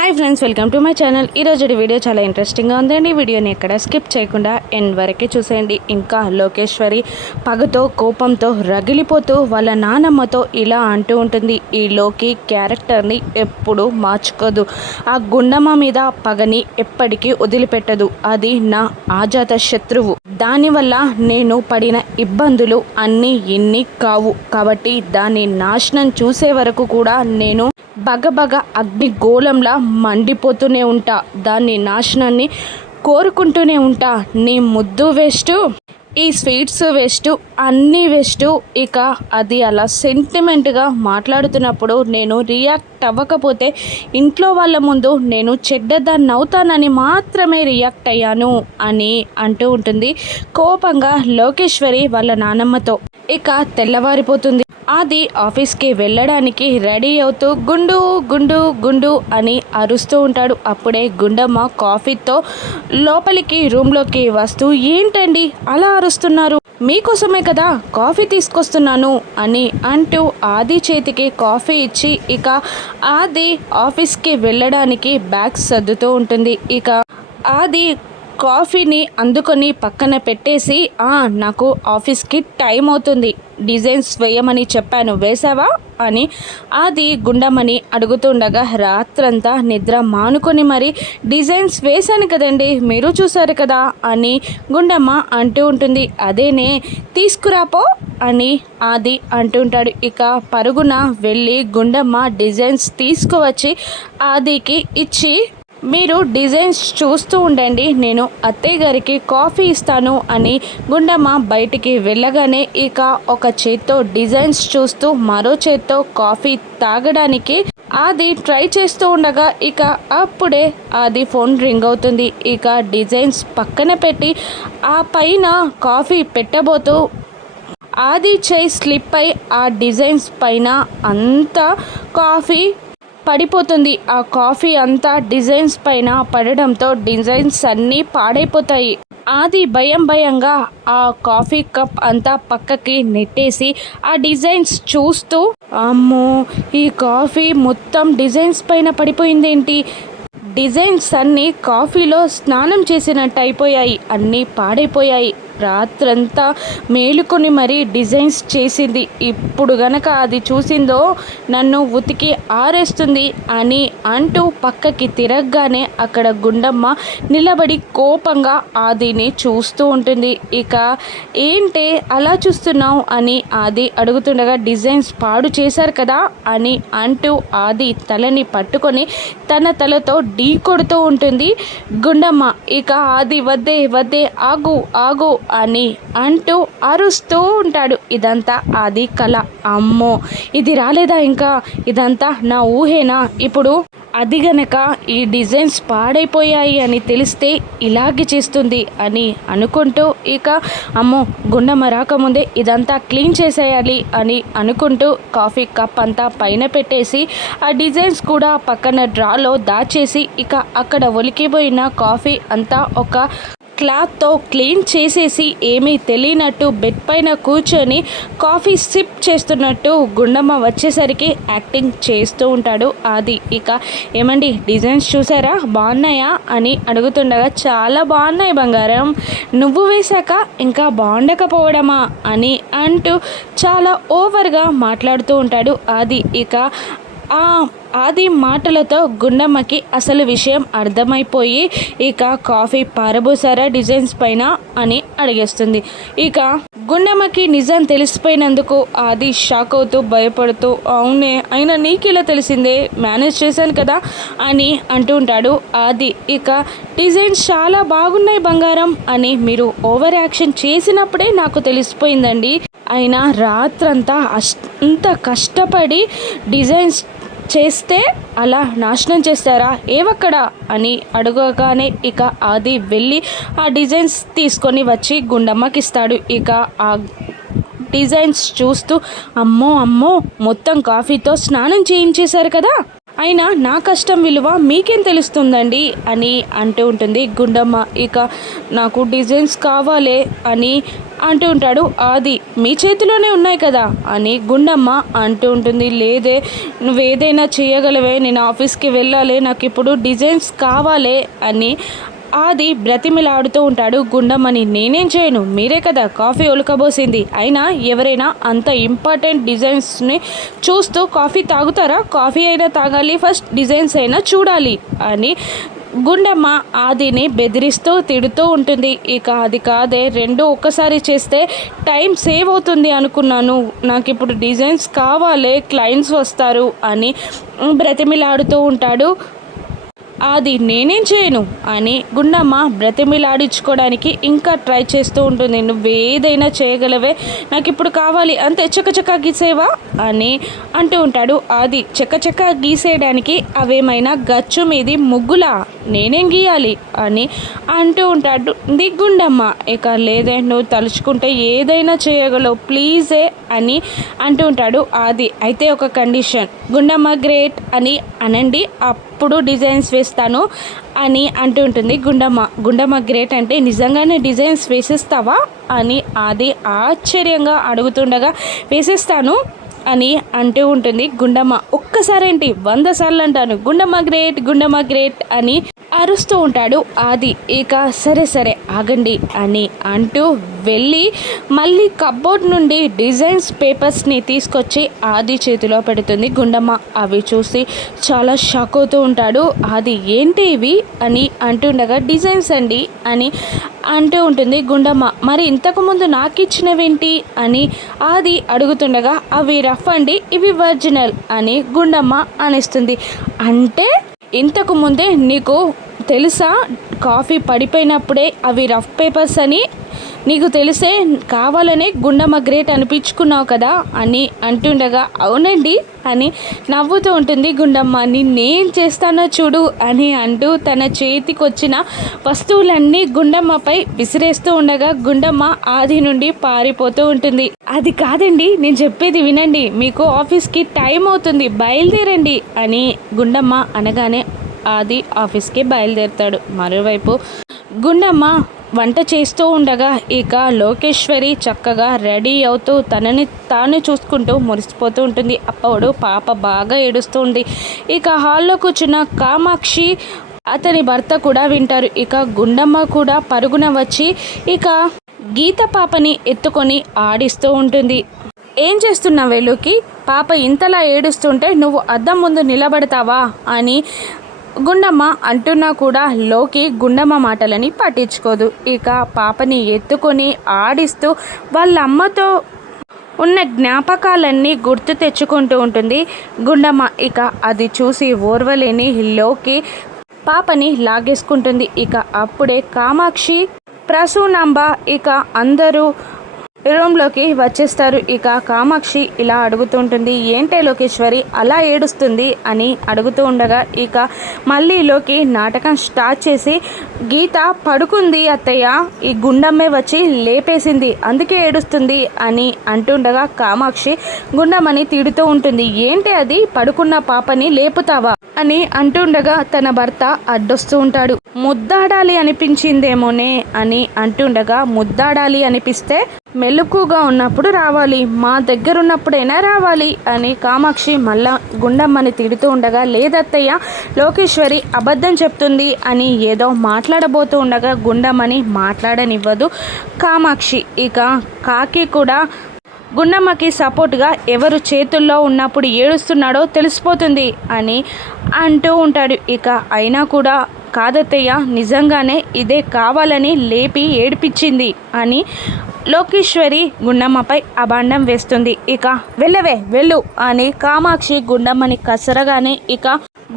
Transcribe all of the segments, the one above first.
Hi friends welcome to my channel. ఈరోజు video చాలా ఇంట్రెస్టింగ్గా ఉందండి. వీడియోని ఎక్కడ స్కిప్ చేయకుండా ఎండ్ వరకే చూసేయండి. ఇంకా లోకేశ్వరి పగతో కోపంతో రగిలిపోతూ వాళ్ళ నానమ్మతో ఇలా అంటూ ఉంటుంది. ఈ లోకి క్యారెక్టర్ని ఎప్పుడు మార్చుకోదు. ఆ గుండమ్మ మీద పగని ఎప్పటికీ వదిలిపెట్టదు. అది నా ఆజాత శత్రువు. దానివల్ల నేను పడిన ఇబ్బందులు అన్నీ ఇన్ని కావు. కాబట్టి దాని నాశనం చూసే వరకు కూడా నేను బగబగ అగ్నిగోళంలా మండిపోతూనే ఉంటా. దాన్ని నాశనాన్ని కోరుకుంటూనే ఉంటా. నీ ముద్దు వేస్ట్ ఈ స్వీట్స్ వేస్ట్ అన్నీ వేస్ట్. ఇక అది అలా సెంటిమెంట్గా మాట్లాడుతున్నప్పుడు నేను రియాక్ట్ అవ్వకపోతే ఇంట్లో వాళ్ళ ముందు నేను చెడ్డదాన్ని అవుతానని మాత్రమే రియాక్ట్ అయ్యాను అని అంటూ ఉంటుంది కోపంగా లోకేశ్వరి వాళ్ళ నానమ్మతో. ఇక తెల్లవారిపోతుంది. అది ఆఫీస్కి వెళ్ళడానికి రెడీ అవుతూ గుండు గుండు గుండు అని అరుస్తూ ఉంటాడు. అప్పుడే గుండమ్మ కాఫీతో లోపలికి రూమ్లోకి వస్తూ ఏంటండి అలా అరుస్తున్నారు? మీకోసమే కదా కాఫీ తీసుకొస్తున్నాను అని అంటూ ఆది చేతికి కాఫీ ఇచ్చి ఇక ఆది ఆఫీస్కి వెళ్ళడానికి బ్యాగ్స్ సర్దుతూ ఉంటుంది. ఇక ఆది కాఫీని అందుకొని పక్కన పెట్టేసి "ఆ, నాకు ఆఫీస్కి టైం అవుతుంది. డిజైన్స్ వేయమని చెప్పాను. వేసావా? అని అది గుండమని అడుగుతుండగా రాత్రంతా నిద్ర మానుకొని మరి డిజైన్స్ వేశాను కదండి మీరు చూసారు కదా అని గుండమ్మ అంటూ ఉంటుంది. అదేనే తీసుకురాపో అని ఆది అంటుంటాడు ఇక పరుగున వెళ్ళి గుండమ్మ డిజైన్స్ తీసుకువచ్చి ఆదికి ఇచ్చి మీరు డిజైన్స్ చూస్తూ ఉండండి. నేను అత్తయ్య గారికి కాఫీ ఇస్తాను అని గుండమ్మ బయటికి వెళ్ళగానే ఇక ఒక చేత్తో డిజైన్స్ చూస్తూ మరో చేత్తో కాఫీ తాగడానికి అది ట్రై చేస్తూ ఉండగా ఇక అప్పుడే అది ఫోన్ రింగ్ అవుతుంది. ఇక డిజైన్స్ పక్కన పెట్టి ఆ పైన కాఫీ పెట్టబోతూ ఆది చేయి స్లిప్ అయి ఆ డిజైన్స్ పైన అంతా కాఫీ పడిపోతుంది. ఆ కాఫీ అంతా డిజైన్స్ పైన పడడంతో డిజైన్స్ అన్నీ పాడైపోతాయి. ఆది భయం భయంగా ఆ కాఫీ కప్ అంతా పక్కకి నెట్టేసి ఆ డిజైన్స్ చూస్తూ అమ్మో ఈ కాఫీ మొత్తం డిజైన్స్ పైన పడిపోయిందేంటి? డిజైన్స్ అన్నీ కాఫీలో స్నానం చేసినట్టు అయిపోయాయి అన్నీ పాడైపోయాయి. రాత్రంతా మేలుకొని మరీ డిజైన్స్ చేసింది. ఇప్పుడు గనక అది చూసిందో నన్ను ఉతికి ఆరేస్తుంది అని అంటూ పక్కకి తిరగగానే అక్కడ గుండమ్మ నిలబడి కోపంగా ఆదిని చూస్తూ ఉంటుంది. ఇక ఏంటి అలా చూస్తున్నావు అని ఆది అడుగుతుండగా డిజైన్స్ పాడు చేశారు కదా అని అంటూ ఆది తలని పట్టుకొని తన తలతో ఢీ కొడుతూ ఉంటుంది. గుండమ్మ ఇక ఆది వద్దే వద్దే ఆగు ఆగు అని అంటూ అరుస్తూ ఉంటాడు. ఇదంతా ఆది కళ అమ్మో! ఇది రాలేదా ఇంకా? ఇదంతా నా ఊహేనా? ఇప్పుడు అది గనక ఈ డిజైన్స్ పాడైపోయాయి అని తెలిస్తే ఇలాగే చేస్తుంది అని అనుకుంటూ ఇక అమ్మో! గుండమ్మ రాకముందే ఇదంతా క్లీన్ చేసేయాలి అని అనుకుంటూ కాఫీ కప్ అంతా పైన పెట్టేసి ఆ డిజైన్స్ కూడా పక్కన డ్రాలో దాచేసి ఇక అక్కడ ఒలికిపోయిన కాఫీ అంతా ఒక క్లాత్తో క్లీన్ చేసేసి ఏమీ తెలియనట్టు బెడ్ పైన కూర్చొని కాఫీ సిప్ చేస్తున్నట్టు గుండమ్మ వచ్చేసరికి యాక్టింగ్ చేస్తూ ఉంటాడు అది ఇక ఏమండి డిజైన్స్ చూసారా? బాగున్నాయా అని అడుగుతుండగా చాలా బాగున్నాయి బంగారం. నువ్వు వేశాక ఇంకా బాగుండకపోవడమా? అని అంటూ చాలా ఓవర్గా మాట్లాడుతూ ఉంటాడు అది ఇక ఆ ఆది మాటలతో గుండమ్మకి అసలు విషయం అర్థమైపోయి ఇక కాఫీ పారబోసారా డిజైన్స్ పైన అని అడిగేస్తుంది. ఇక గుండమ్మకి నిజం తెలిసిపోయినందుకు ఆది షాక్ అవుతూ భయపడుతూ అవునే అయినా నీకిలా తెలిసిందే? మేనేజ్ చేశాను కదా అని అంటూ ఉంటాడు ఆది. ఇక డిజైన్స్ చాలా బాగున్నాయి బంగారం అని మీరు ఓవర్ యాక్షన్ చేసినప్పుడే నాకు తెలిసిపోయిందండి. అయినా రాత్రంతా అంత కష్టపడి డిజైన్స్ చేస్తే అలా నాశనం చేస్తారా? ఏవక్కడ? అని అడగగానే ఇక అది వెళ్ళి ఆ డిజైన్స్ తీసుకొని వచ్చి గుండమ్మకి ఇస్తాడు ఇక ఆ డిజైన్స్ చూస్తూ అమ్మో అమ్మో మొత్తం కాఫీతో స్నానం చేయించేశారు కదా? అయినా నా కష్టం విలువ మీకేం తెలుస్తుందండి అని అంటూ ఉంటుంది గుండమ్మ. ఇక నాకు డిజైన్స్ కావాలి అని అంటూ ఉంటాడు. ఆది మీ చేతిలోనే ఉన్నాయి కదా అని గుండమ్మ అంటూ ఉంటుంది. లేదే నువ్వు ఏదైనా చేయగలవే నేను ఆఫీస్కి వెళ్ళాలి నాకు ఇప్పుడు డిజైన్స్ కావాలి అని ఆది బ్రతిమిలాడుతూ ఉంటాడు. గుండమ్మని నేనేం చేయను? మీరే కదా కాఫీ ఉలకబోసింది. అయినా ఎవరైనా అంత ఇంపార్టెంట్ డిజైన్స్ని చూస్తూ కాఫీ తాగుతారా? కాఫీ అయినా తాగాలి ఫస్ట్ డిజైన్స్ అయినా చూడాలి అని గుండమ్మ ఆదిని బెదిరిస్తూ తిడుతూ ఉంటుంది. ఇక అది కాదే రెండు ఒక్కసారి చేస్తే టైం సేవ్ అవుతుంది అనుకున్నాను. నాకు ఇప్పుడు డిజైన్స్ కావాలి క్లయింట్స్ వస్తారు అని బ్రతిమిలాడుతూ ఉంటాడు. అది నేనేం చేయను అని గుండమ్మ బ్రతిమిలాడించుకోవడానికి ఇంకా ట్రై చేస్తూ ఉంటుంది. నువ్వు ఏదైనా చేయగలవే. నాకు ఇప్పుడు కావాలి. అంతే. చక్క గీసేవా? అని అంటూ ఉంటాడు అది చెక్క గీసేయడానికి అవేమైనా గచ్చు మీది ముగ్గులా? నేనేం గీయాలి అని అంటూ ఉంటాడు. దిగ్గుండమ్మ ఇక లేదే నువ్వు తలుచుకుంటే ఏదైనా చేయగలవు ప్లీజే అని అంటూ ఉంటాడు ఆది. అయితే ఒక కండిషన్ గుండమ్మ గ్రేట్ అని అనండి అప్పుడు డిజైన్స్ వేస్తాను అని అంటూ ఉంటుంది గుండమ్మ. గుండమ్మ గ్రేట్ అంటే నిజంగానే డిజైన్స్ వేసిస్తావా అని అది ఆశ్చర్యంగా అడుగుతుండగా వేసిస్తాను. అని అంటూ ఉంటుంది. గుండమ్మ ఒక్కసారేంటి? వంద సార్లు అంటాను. గుండమ్మ గ్రేట్ గుండమ్మ గ్రేట్ అని అరుస్తూ ఉంటాడు. ఆది ఇక సరే సరే ఆగండి అని అంటూ వెళ్ళి మళ్ళీ కబోర్డ్ నుండి డిజైన్స్ పేపర్స్ని తీసుకొచ్చి ఆది చేతిలో పెడుతుంది. గుండమ్మ అవి చూసి చాలా షాక్ అవుతూ ఉంటాడు. ఆది ఏంటి ఇవి? అని అంటుండగా డిజైన్స్ అండి అని అంటూ ఉంటుంది గుండమ్మ. మరి ఇంతకుముందు నాకు ఇచ్చినవేంటి అని ఆది అడుగుతుండగా అవి రఫ్ అండి ఇవి ఒరిజినల్ అని గుండమ్మ అనిస్తుంది. అంటే ఇంతకు ముందే నీకు తెలుసా కాఫీ పడిపోయినప్పుడే అవి రఫ్ పేపర్స్ అని నీకు తెలిసే కావాలనే గుండమ్మ గ్రేట్ అనిపించుకున్నావు కదా అని అంటుండగా అవునండి అని నవ్వుతూ ఉంటుంది గుండమ్మ. నిన్నేం చేస్తానో చూడు అని అంటూ తన చేతికొచ్చిన వస్తువులన్నీ గుండమ్మపై విసిరేస్తూ ఉండగా గుండమ్మ ఆది నుండి పారిపోతూ ఉంటుంది. అది కాదండి నేను చెప్పేది వినండి. మీకు ఆఫీస్కి టైం అవుతుంది. బయలుదేరండి అని గుండమ్మ అనగానే ఆది ఆఫీస్కి బయలుదేరుతాడు. మరోవైపు గుండమ్మ వంట చేస్తూ ఉండగా ఇక లోకేశ్వరి చక్కగా రెడీ అవుతూ తనని తాను చూసుకుంటూ మురిసిపోతూ ఉంటుంది. అప్పుడు పాప బాగా ఏడుస్తుంది. ఇక హాల్లో కూర్చున్న కామాక్షి అతని భర్త కూడా వింటారు. ఇక గుండమ్మ కూడా పరుగున వచ్చి ఇక గీత పాపని ఎత్తుకొని ఆడిస్తూ ఉంటుంది. ఏం చేస్తున్నావు వెలుకి? పాప ఇంతలా ఏడుస్తుంటే నువ్వు అద్దం ముందు నిలబడతావా? అని గుండమ్మ అంటున్నా కూడా లోకి గుండమ్మ మాటలని పట్టించుకోదు. ఇక పాపని ఎత్తుకొని ఆడిస్తూ వాళ్ళ అమ్మతో ఉన్న జ్ఞాపకాలన్నీ గుర్తు తెచ్చుకుంటూ ఉంటుంది. గుండమ్మ ఇక అది చూసి ఓర్వలేని లోకి పాపని లాగేసుకుంటుంది. ఇక అప్పుడే కామాక్షి ప్రసూనాంబ ఇక అందరూ రూమ్లోకి వచ్చేస్తారు. ఇక కామాక్షి ఇలా అడుగుతుంటుంది ఏంటే లోకేశ్వరి అలా ఏడుస్తుంది? అని అడుగుతూ ఉండగా ఇక మళ్ళీ లోకి నాటకం స్టార్ట్ చేసి గీత పడుకుంది అత్తయ్య ఈ గుండమ్మే వచ్చి లేపేసింది అందుకే ఏడుస్తుంది అని అంటుండగా కామాక్షి గుండమ్మని తిడుతూ ఉంటుంది ఏంటి అది? పడుకున్న పాపని లేపుతావా? అని అంటుండగా తన భర్త అడ్డొస్తూ ఉంటాడు. ముద్దాడాలి అనిపించిందేమోనే అని అంటుండగా ముద్దాడాలి అనిపిస్తే మెలుకుగా ఉన్నప్పుడు రావాలి. మా దగ్గర ఉన్నప్పుడైనా రావాలి అని కామాక్షి మళ్ళా గుండమ్మని తిడుతూ ఉండగా లేదత్తయ్య లోకేశ్వరి అబద్ధం చెప్తుంది అని ఏదో మాట్లాడబోతూ ఉండగా గుండమ్మని మాట్లాడనివ్వదు కామాక్షి. ఇక కాకి కూడా గుండమ్మకి సపోర్ట్గా ఎవరు చేతుల్లో ఉన్నప్పుడు ఏడుస్తున్నాడో తెలిసిపోతుంది అని అంటూ ఉంటాడు. ఇక అయినా కూడా కాదత్తయ్య నిజంగానే ఇదే కావాలని లేపి ఏడిపించింది అని లోకేశ్వరి గుండమ్మపై అభాండం వేస్తుంది. ఇక వెళ్ళవే వెళ్ళు అని కామాక్షి గుండమ్మని కసరగానే ఇక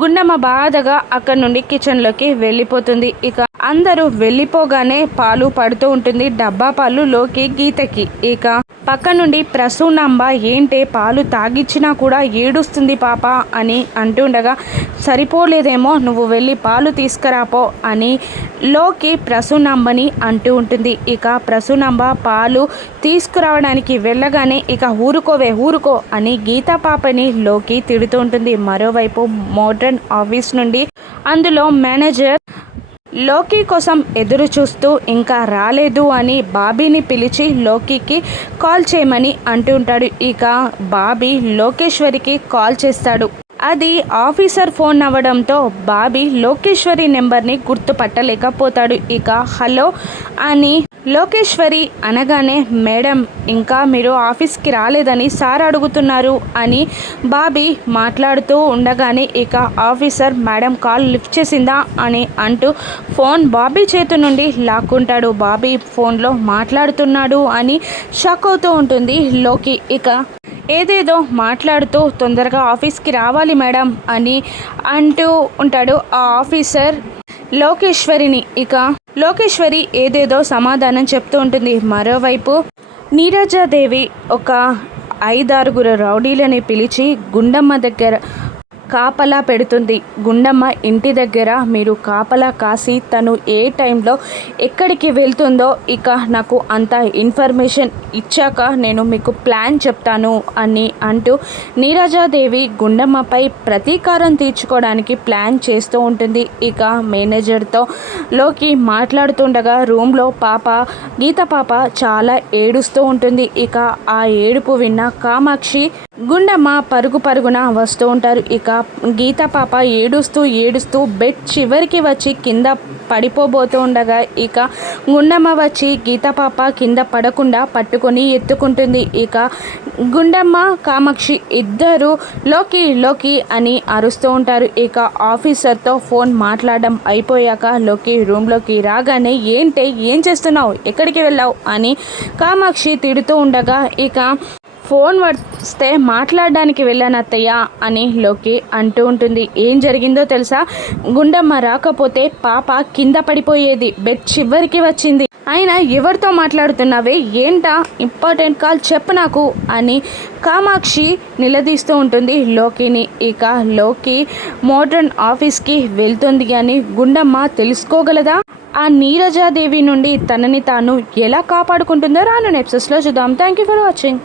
గుండమ్మ బాధగా అక్కడి నుండి కిచెన్లోకి వెళ్ళిపోతుంది. ఇక అందరూ వెళ్ళిపోగానే పాలు పడుతూ ఉంటుంది. డబ్బా పాలు లోకి గీతకి. ఇక పక్క నుండి ప్రసూనాంబ ఏంటే పాలు తాగిచ్చినా కూడా ఏడుస్తుంది పాప అని అంటుండగా సరిపోలేదేమో నువ్వు వెళ్ళి పాలు తీసుకురాపో అని లోకి ప్రసూనాంబని అంటూ ఉంటుంది. ఇక ప్రసూనాంబ పాలు తీసుకురావడానికి వెళ్ళగానే ఇక ఊరుకోవే ఊరుకో అని గీతా పాపని లోకి తిడుతూ ఉంటుంది. మరోవైపు మోడ్రన్ ఆఫీస్ నుండి అందులో మేనేజర్ లోకీ కోసం ఎదురు చూస్తూ ఇంకా రాలేదు అని బాబీని పిలిచి లోకీకి కాల్ చేయమని అంటుంటాడు. ఇక బాబీ లోకేశ్వరికి కాల్ చేస్తాడు. అది ఆఫీసర్ ఫోన్ అవ్వడంతో బాబీ లోకేశ్వరి నెంబర్ని గుర్తుపట్టలేకపోతాడు. ఇక హలో అని లోకేశ్వరి అనగానే మేడం ఇంకా మీరు ఆఫీస్కి రాలేదని సార్ అడుగుతున్నారు అని బాబీ మాట్లాడుతూ ఉండగానే ఇక ఆఫీసర్ మేడం కాల్ లిఫ్ట్ చేసిందా? అని అంటూ ఫోన్ బాబీ చేతి నుండి లాక్కుంటాడు. బాబీ ఫోన్లో మాట్లాడుతున్నాడు అని షాక్ అవుతూ ఉంటుంది లోకి. ఇక ఏదేదో మాట్లాడుతూ తొందరగా ఆఫీస్కి రావాలి మేడం అని అంటూ ఉంటాడు ఆ ఆఫీసర్ లోకేశ్వరిని. ఇక లోకేశ్వరి ఏదేదో సమాధానం చెప్తూ ఉంటుంది. మరోవైపు నీరజాదేవి ఒక ఐదారుగురు రౌడీలని పిలిచి గుండమ్మ దగ్గర కాపలా పెడుతుంది. గుండమ్మ ఇంటి దగ్గర మీరు కాపలా కాసి తను ఏ టైంలో ఎక్కడికి వెళ్తుందో ఇక నాకు అంత ఇన్ఫర్మేషన్ ఇచ్చాక నేను మీకు ప్లాన్ చెప్తాను అని అంటూ నీరజాదేవి గుండమ్మపై ప్రతీకారం తీర్చుకోవడానికి ప్లాన్ చేస్తూ ఉంటుంది. ఇక మేనేజర్తో లోకి మాట్లాడుతుండగా రూమ్లో పాప గీత పాప చాలా ఏడుస్తూ ఉంటుంది. ఇక ఆ ఏడుపు విన్న కామాక్షి గుండమ్మ పరుగు పరుగున వస్తూ ఉంటారు. ఇక గీత పాప ఏడుస్తూ ఏడుస్తూ బెడ్ చివరికి వచ్చి కింద పడిపోబోతూ ఉండగా ఇక గుండమ్మ వచ్చి గీత పాప కింద పడకుండా పట్టుకొని ఎత్తుకుంటుంది. ఇక గుండమ్మ కామాక్షి ఇద్దరు లోకి లోకి అని అరుస్తూ ఉంటారు. ఇక ఆఫీసర్తో ఫోన్ మాట్లాడడం అయిపోయాక లోకి రూమ్లోకి రాగానే ఏంటే ఏం చేస్తున్నావు? ఎక్కడికి వెళ్ళావు? అని కామాక్షి తిడుతూ ఉండగా ఇక ఫోన్ వస్తే మాట్లాడడానికి వెళ్ళాను అత్తయ్య అని లోకి అంటూ ఉంటుంది. ఏం జరిగిందో తెలుసా? గుండమ్మ రాకపోతే పాప కింద పడిపోయేది. బెడ్ చివరికి వచ్చింది. అయినా ఎవరితో మాట్లాడుతున్నావే? ఏంటా? ఇంపార్టెంట్ కాల్ చెప్పు నాకు అని కామాక్షి నిలదీస్తూ ఉంటుంది లోకిని. ఇక లోకి మోడ్రన్ ఆఫీస్కి వెళ్తుంది కానీ గుండమ్మ తెలుసుకోగలదా? ఆ నీరజాదేవి నుండి తనని తాను ఎలా కాపాడుకుంటుందో రాను నెప్సెస్లో చూద్దాం. Thank you for watching